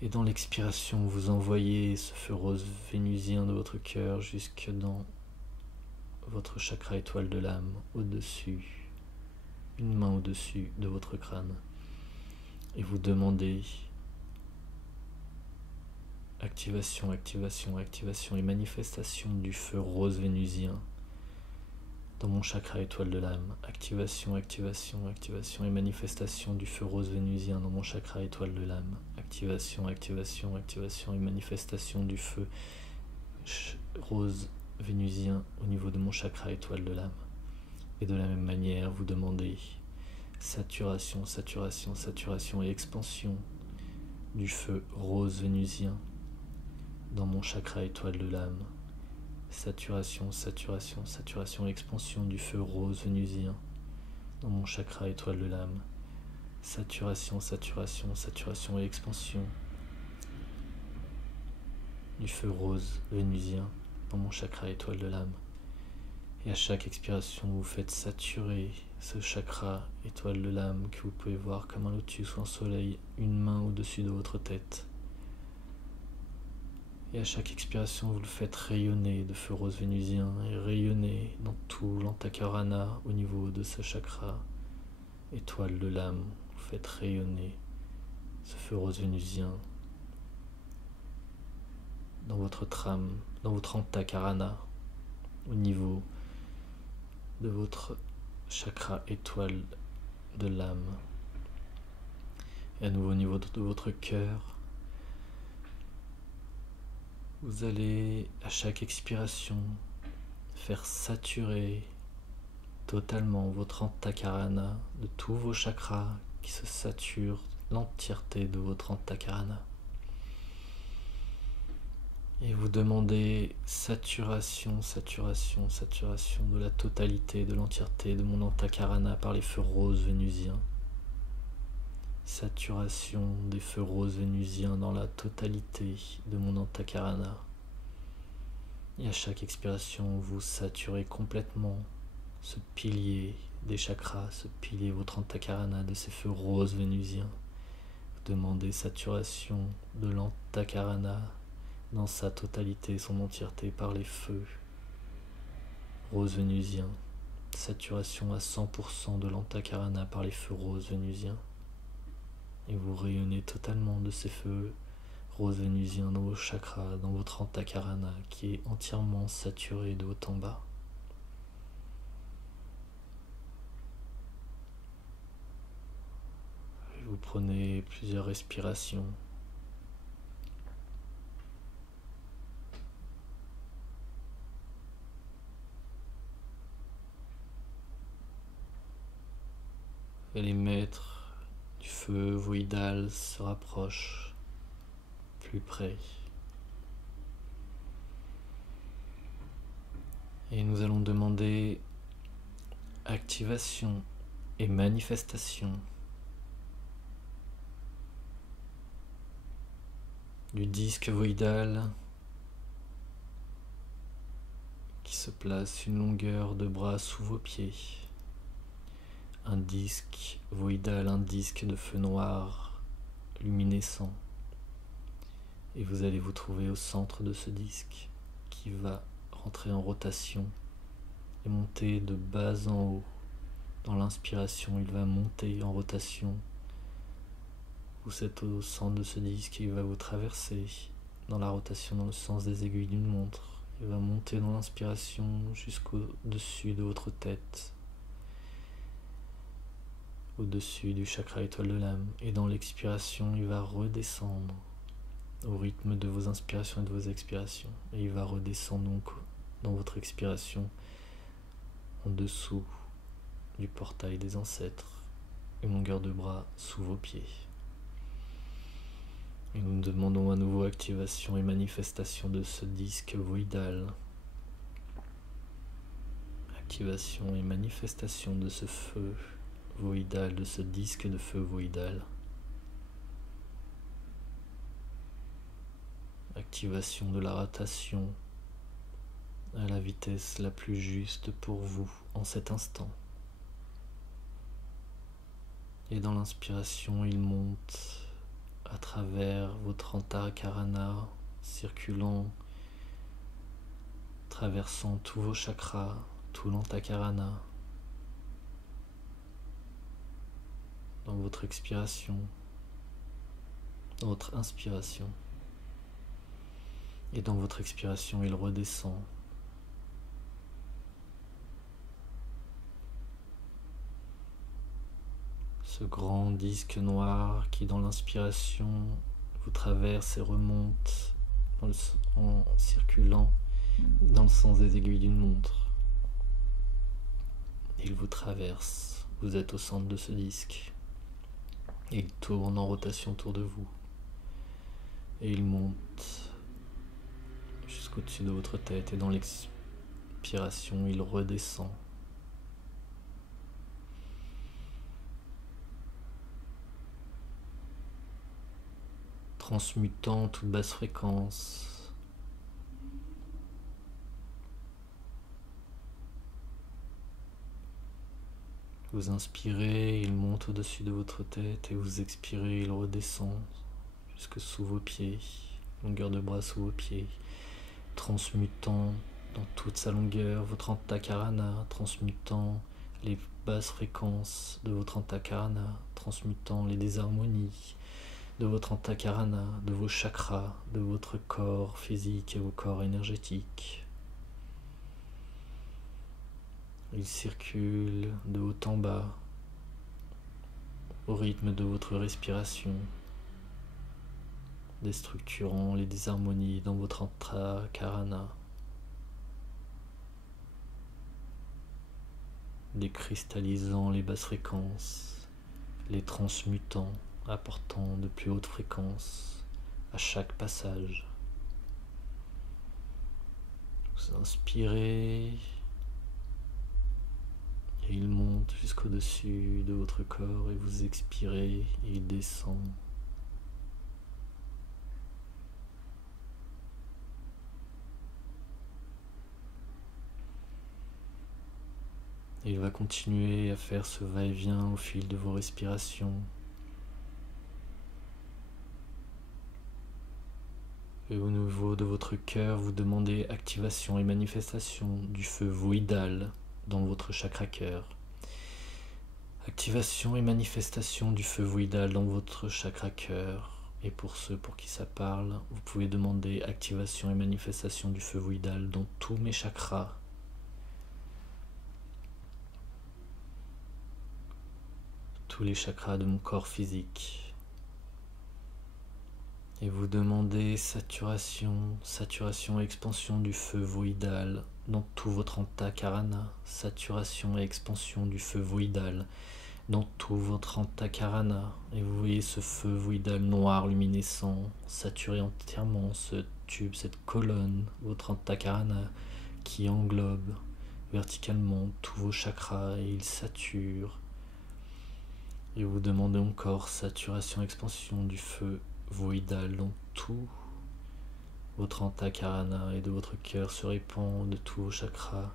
Et dans l'expiration, vous envoyez ce feu rose vénusien de votre cœur jusque dans votre chakra étoile de l'âme, au-dessus, une main au-dessus de votre crâne. Et vous demandez activation, activation, activation et manifestation du feu rose vénusien dans mon chakra étoile de l'âme. Activation, activation, activation et manifestation du feu rose vénusien dans mon chakra étoile de l'âme. Activation, activation, activation et manifestation du feu rose vénusien au niveau de mon chakra étoile de l'âme. Et de la même manière, vous demandez saturation, saturation, saturation et expansion du feu rose vénusien dans mon chakra étoile de l'âme. Saturation, saturation, saturation et expansion du feu rose vénusien dans mon chakra étoile de l'âme. Saturation, saturation, saturation et expansion du feu rose vénusien dans mon chakra étoile de l'âme. Et à chaque expiration, vous faites saturer ce chakra étoile de l'âme que vous pouvez voir comme un lotus ou un soleil, une main au-dessus de votre tête. Et à chaque expiration, vous le faites rayonner de feu rose vénusien et rayonner dans tout l'antakarana au niveau de ce chakra étoile de l'âme. Vous faites rayonner ce feu rose vénusien dans votre trame, dans votre antakarana, au niveau de votre chakra étoile de l'âme. Et à nouveau au niveau de votre cœur, vous allez à chaque expiration faire saturer totalement votre antakarana de tous vos chakras qui se saturent l'entièreté de votre antakarana. Et vous demandez saturation, saturation, saturation de la totalité, de l'entièreté de mon antakarana par les feux roses vénusiens. Saturation des feux roses vénusiens dans la totalité de mon Antakarana. Et à chaque expiration, vous saturez complètement ce pilier des chakras, ce pilier votre Antakarana de ces feux roses vénusiens. Vous demandez saturation de l'Antakarana dans sa totalité, son entièreté par les feux roses vénusiens. Saturation à 100% de l'Antakarana par les feux roses vénusiens. Et vous rayonnez totalement de ces feux roses vénusiens dans vos chakras, dans votre Antakarana qui est entièrement saturé de haut en bas. Et vous prenez plusieurs respirations. Et les maîtres du feu voïdal se rapprochent plus près. Et nous allons demander activation et manifestation du disque voïdal qui se place une longueur de bras sous vos pieds. Un disque voïdal, un disque de feu noir luminescent. Et vous allez vous trouver au centre de ce disque qui va rentrer en rotation et monter de bas en haut. Dans l'inspiration, il va monter en rotation. Vous êtes au centre de ce disque et il va vous traverser dans la rotation dans le sens des aiguilles d'une montre. Il va monter dans l'inspiration jusqu'au-dessus de votre tête, au-dessus du chakra étoile de l'âme. Et dans l'expiration, il va redescendre au rythme de vos inspirations et de vos expirations. Et il va redescendre donc dans votre expiration en dessous du portail des ancêtres, une longueur de bras sous vos pieds. Et nous demandons à nouveau activation et manifestation de ce disque voïdal. Activation et manifestation de ce feu voïdal, de ce disque de feu voïdal. Activation de la rotation à la vitesse la plus juste pour vous en cet instant. Et dans l'inspiration, il monte à travers votre Antakarana, circulant, traversant tous vos chakras, tout l'Antakarana. Dans votre expiration, dans votre inspiration. Et dans votre expiration, il redescend. Ce grand disque noir qui, dans l'inspiration, vous traverse et remonte en circulant dans le sens des aiguilles d'une montre. Il vous traverse. Vous êtes au centre de ce disque. Et il tourne en rotation autour de vous. Et il monte jusqu'au-dessus de votre tête. Et dans l'expiration, il redescend. Transmutant toute basse fréquence. Vous inspirez, il monte au-dessus de votre tête, et vous expirez, il redescend jusque sous vos pieds, longueur de bras sous vos pieds, transmutant dans toute sa longueur votre Antakarana, transmutant les basses fréquences de votre Antakarana, transmutant les désharmonies de votre Antakarana, de vos chakras, de votre corps physique et vos corps énergétiques. Il circule de haut en bas, au rythme de votre respiration, déstructurant les désharmonies dans votre Antakarana, décristallisant les basses fréquences, les transmutant, apportant de plus hautes fréquences à chaque passage. Vous inspirez et il monte monte jusqu'au-dessus de votre corps et vous expirez et il descend. Et il va continuer à faire ce va-et-vient au fil de vos respirations. Et au niveau de votre cœur, vous demandez activation et manifestation du feu voïdal dans votre chakra cœur. Activation et manifestation du feu voïdal dans votre chakra cœur. Et pour ceux pour qui ça parle, vous pouvez demander activation et manifestation du feu voïdal dans tous mes chakras. Tous les chakras de mon corps physique. Et vous demandez saturation et expansion du feu voïdal dans tout votre antakarana. Saturation et expansion du feu voïdal dans tout votre antakarana. Et vous voyez ce feu voïdal noir luminescent saturer entièrement ce tube, cette colonne, votre antakarana qui englobe verticalement tous vos chakras et il sature. Et vous demandez encore saturation, expansion du feu voïdal dans tout votre antakarana et de votre cœur se répand de tous vos chakras.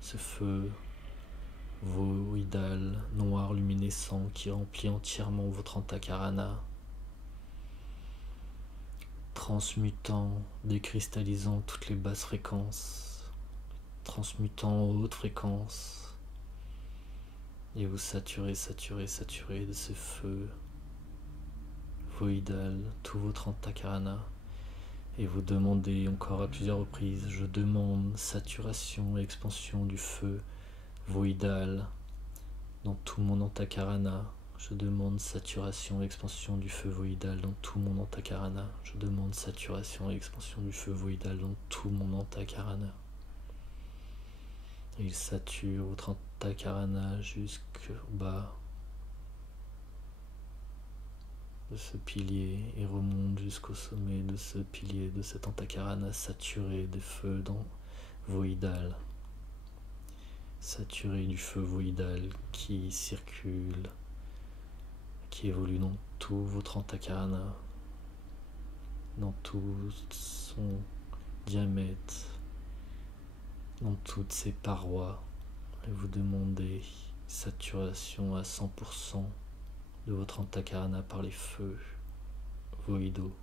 Ce feu voïdal noir luminescent qui remplit entièrement votre antakarana, transmutant, décristallisant toutes les basses fréquences, transmutant aux hautes fréquences. Et vous saturez de ce feu voïdal, tout votre antakarana. Et vous demandez encore à plusieurs reprises, je demande saturation et expansion du feu voïdal dans tout mon antakarana. Je demande saturation et expansion du feu voïdal dans tout mon antakarana. Je demande saturation et expansion du feu voïdal dans tout mon antakarana. Et il sature votre antakarana jusqu'au bas de ce pilier et remonte jusqu'au sommet de ce pilier, de cet antakarana saturé de feu voïdal. Saturé du feu voïdal qui circule, qui évolue dans tout votre antakarana, dans tout son diamètre, dans toutes ses parois. Et vous demandez saturation à 100% de votre antakarana par les feux voïdaux.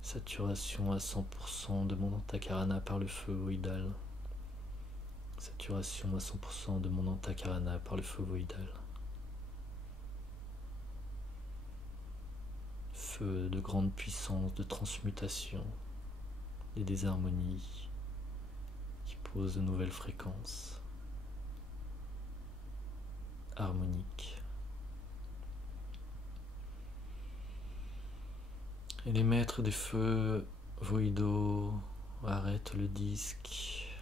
Saturation à 100% de mon antakarana par le feu voïdal. Saturation à 100% de mon antakarana par le feu voïdal. Feu de grande puissance, de transmutation, des désharmonies qui posent de nouvelles fréquences harmoniques. Et les maîtres des feux voïdaux arrêtent le disque.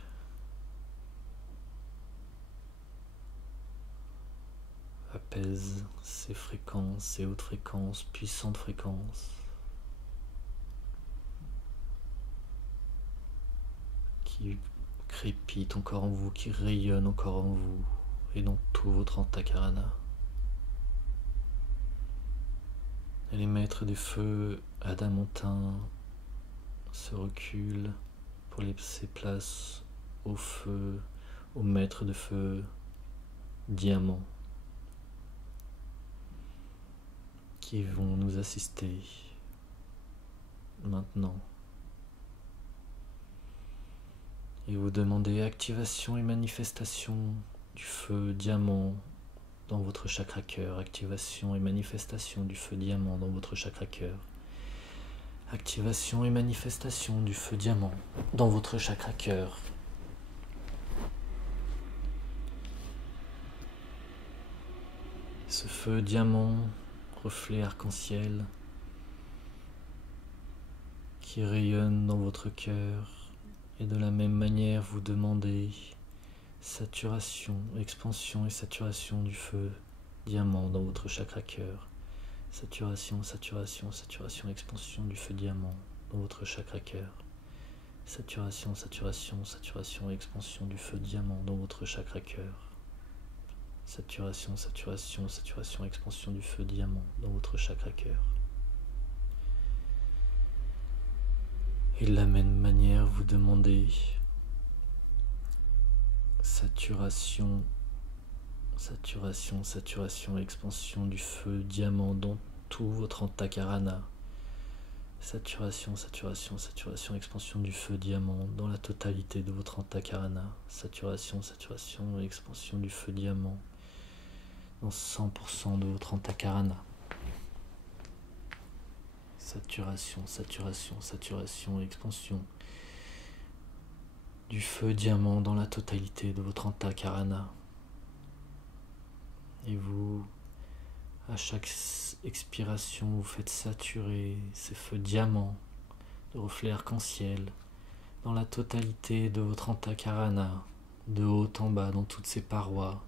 Apaise ces fréquences, ces hautes fréquences, puissantes fréquences qui crépitent encore en vous, qui rayonnent encore en vous et dans tout votre antakarana. Et les maîtres des feux adamantins se reculent pour laisser place au feu, aux maîtres de feu diamants qui vont nous assister maintenant. Et vous demandez activation et manifestation du feu diamant dans votre chakra cœur. Activation et manifestation du feu diamant dans votre chakra cœur. Activation et manifestation du feu diamant dans votre chakra cœur. Ce feu diamant, reflet arc-en-ciel, qui rayonne dans votre cœur, et de la même manière vous demandez saturation, expansion et saturation du feu diamant dans votre chakra cœur. Saturation, saturation, saturation, expansion du feu diamant dans votre chakra cœur. Saturation, saturation, saturation, expansion du feu diamant dans votre chakra cœur. Saturation, saturation, saturation, expansion du feu diamant dans votre chakra cœur. Et de la même manière, vous demandez saturation, saturation, saturation, expansion du feu diamant dans tout votre antakarana. Saturation, saturation, saturation, expansion du feu diamant dans la totalité de votre antakarana. Saturation, saturation, expansion du feu diamant dans 100% de votre antakarana. Saturation, saturation, saturation, expansion du feu diamant dans la totalité de votre antakarana. Et vous, à chaque expiration, vous faites saturer ces feux diamants de reflets arc-en-ciel dans la totalité de votre antakarana, de haut en bas, dans toutes ces parois,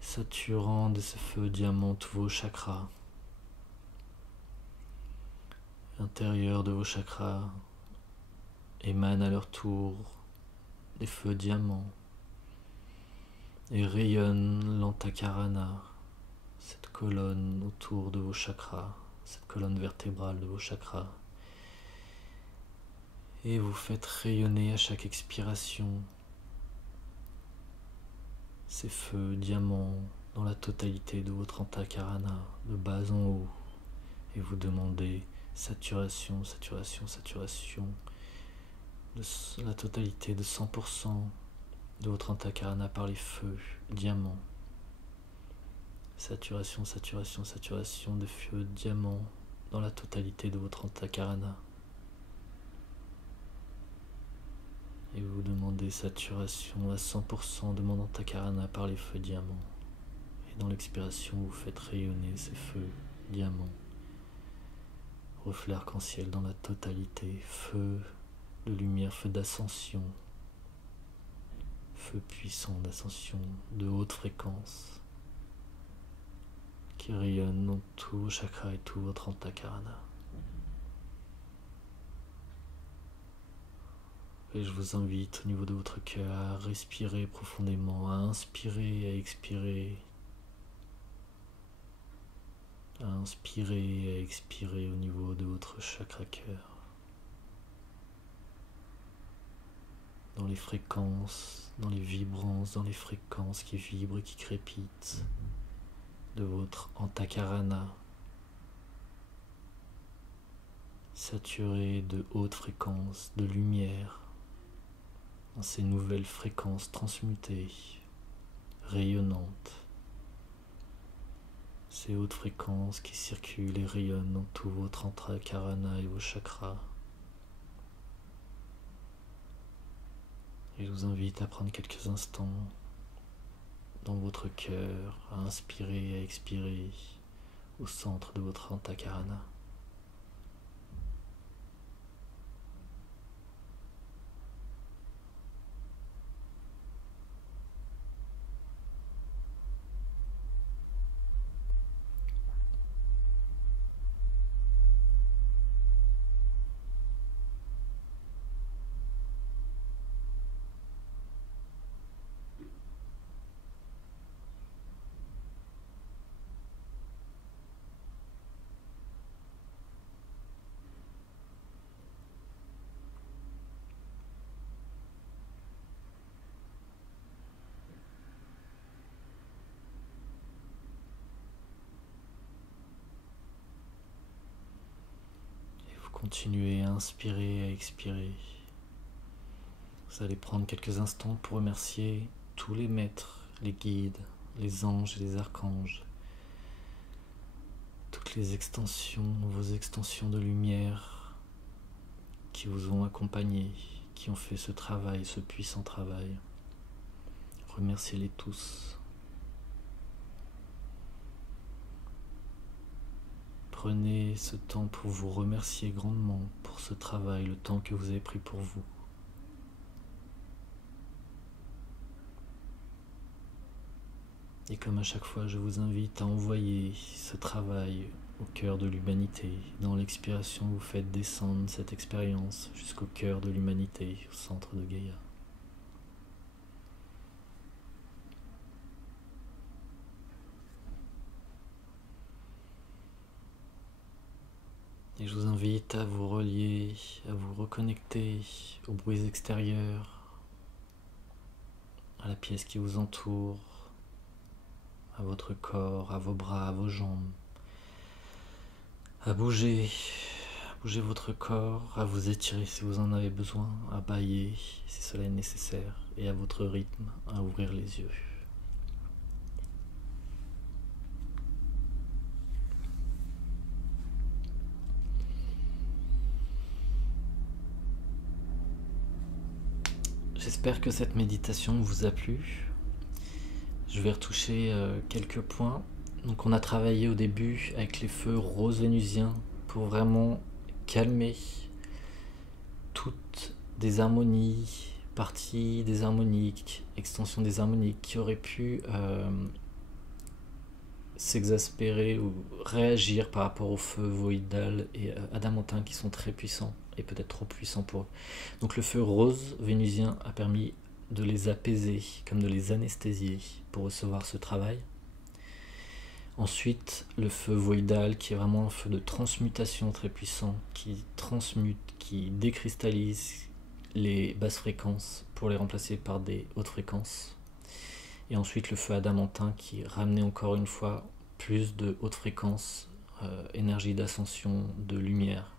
saturant de ces feux diamants tous vos chakras. L'intérieur de vos chakras émanent à leur tour des feux diamants et rayonnent l'antakarana, cette colonne autour de vos chakras, cette colonne vertébrale de vos chakras. Et vous faites rayonner à chaque expiration ces feux diamants dans la totalité de votre antakarana, de bas en haut. Et vous demandez saturation, saturation, saturation de la totalité de 100% de votre antakarana par les feux diamants. Saturation, saturation, saturation de feux diamants dans la totalité de votre antakarana. Et vous demandez saturation à 100% de mon antakarana par les feux diamants. Et dans l'expiration, vous faites rayonner ces feux diamants. Reflet arc-en-ciel dans la totalité, feu de lumière, feu d'ascension, feu puissant d'ascension de haute fréquence qui rayonne dans tout vos chakras et tout votre antakarana. Et je vous invite au niveau de votre cœur à respirer profondément, à inspirer, à expirer. À inspirer et à expirer au niveau de votre chakra cœur. Dans les fréquences, dans les vibrances, dans les fréquences qui vibrent et qui crépitent de votre antakarana. Saturé de hautes fréquences, de lumière, dans ces nouvelles fréquences transmutées, rayonnantes. Ces hautes fréquences qui circulent et rayonnent dans tout votre antakarana et vos chakras. Et je vous invite à prendre quelques instants dans votre cœur, à inspirer et à expirer au centre de votre antakarana. Continuez à inspirer et à expirer. Vous allez prendre quelques instants pour remercier tous les maîtres, les guides, les anges et les archanges, toutes les extensions, vos extensions de lumière qui vous ont accompagné, qui ont fait ce travail, ce puissant travail. Remerciez-les tous. Prenez ce temps pour vous remercier grandement pour ce travail, le temps que vous avez pris pour vous. Et comme à chaque fois, je vous invite à envoyer ce travail au cœur de l'humanité. Dans l'expiration, vous faites descendre cette expérience jusqu'au cœur de l'humanité, au centre de Gaïa. invite à vous relier, à vous reconnecter aux bruits extérieurs, à la pièce qui vous entoure, à votre corps, à vos bras, à vos jambes, à bouger votre corps, à vous étirer si vous en avez besoin, à bâiller si cela est nécessaire, et à votre rythme, à ouvrir les yeux. J'espère que cette méditation vous a plu. Je vais retoucher quelques points. Donc on a travaillé au début avec les feux roses vénusiens pour vraiment calmer toutes des harmonies, parties des harmoniques, extension des harmoniques qui auraient pu s'exaspérer ou réagir par rapport au feu voïdal et adamantin qui sont très puissants et peut-être trop puissants pour eux. Donc le feu rose vénusien a permis de les apaiser, comme de les anesthésier pour recevoir ce travail. Ensuite, le feu voïdal qui est vraiment un feu de transmutation très puissant, qui transmute, qui décristallise les basses fréquences pour les remplacer par des hautes fréquences. Et ensuite le feu adamantin qui ramenait encore une fois plus de hautes fréquences, énergie d'ascension, de lumière,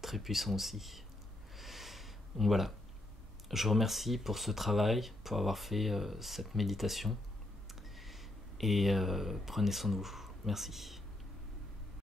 très puissant aussi. Donc voilà, je vous remercie pour ce travail, pour avoir fait cette méditation, et prenez soin de vous. Merci.